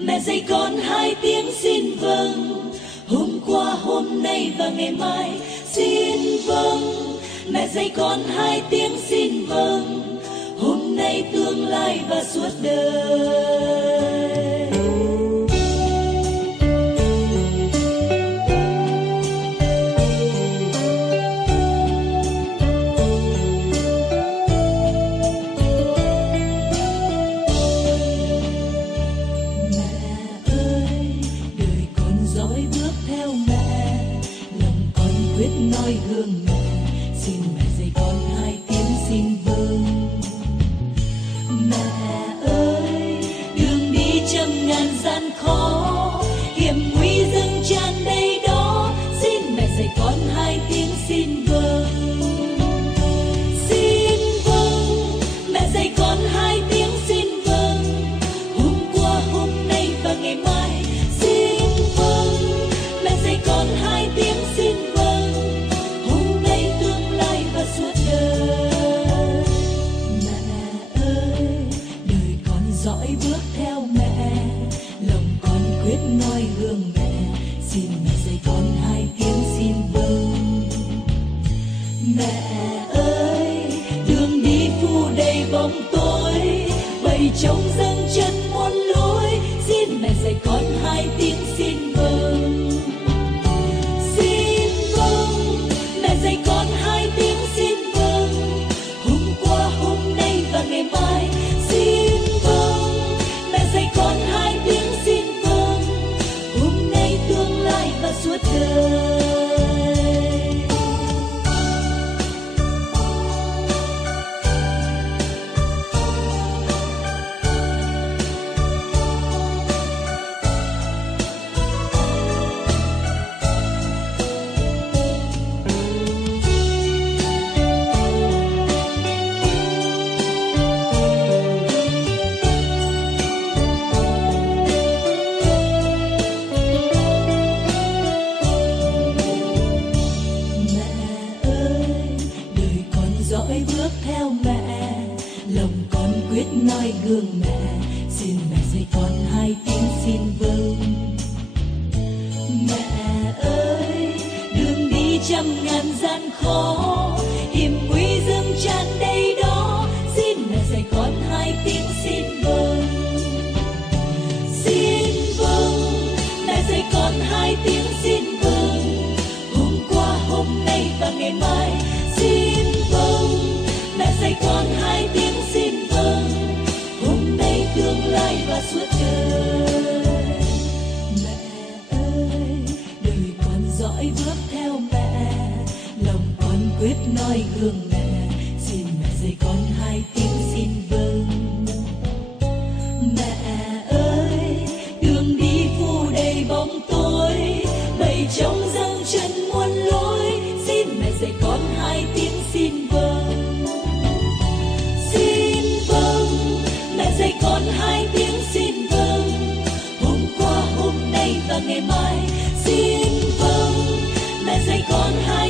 Mẹ dạy con hai tiếng xin vâng, hôm qua hôm nay và ngày mai xin vâng. Mẹ dạy con hai tiếng xin vâng, hôm nay tương lai và suốt đời. Noi gương mẹ, xin mẹ dạy con hai tiếng xin vâng. Mẹ ơi, đường đi trăm ngàn gian khó, hiểm nguy dâng tràn đầy đó, xin mẹ dạy con hai tiếng xin vâng. Xin vâng, mẹ dạy con hai tiếng xin vâng, hôm qua hôm nay và ngày mai xin vâng. Mẹ dạy con hai tiếng xin vâng, dõi bước theo mẹ, lòng con quyết noi gương mẹ, xin mẹ dạy con hai tiếng xin vâng. Mẹ ơi, đường đi phủ đầy bóng tối, bầy trống dâng chân muôn lối, xin mẹ dạy con hai tiếng xin vâng. Xin vâng, mẹ dạy con hai tiếng xin vâng, hôm qua hôm nay và ngày mai xin dạy con hai tiếng xin vâng, hôm nay tương lai và suốt đời. Dõi bước theo mẹ, lòng con quyết noi gương mẹ, xin mẹ dạy con hai tiếng xin vâng. Mẹ ơi, đường đi trăm ngàn gian khó, hiểm nguy dâng tràn đầy đó, xin mẹ dạy con hai tiếng xin vâng. Xin vâng, mẹ dạy con hai tiếng xin vâng, hôm qua hôm nay và ngày mai xin vâng. Mẹ dạy con hai tiếng xin vâng, hôm nay tương lai và suốt đời. Mẹ ơi, đời con dõi bước theo mẹ, lòng con quyết noi gương mẹ, xin mẹ dạy con hai tiếng xin vâng. Mẹ ơi, đường đi phủ đầy bóng tối, bầy trống dâng chân muôn lối, xin mẹ dạy con hai tiếng xin vâng. Xin vâng, mẹ dạy con hai tiếng xin vâng, hôm qua hôm nay và ngày mai xin vâng. Mẹ dạy con hai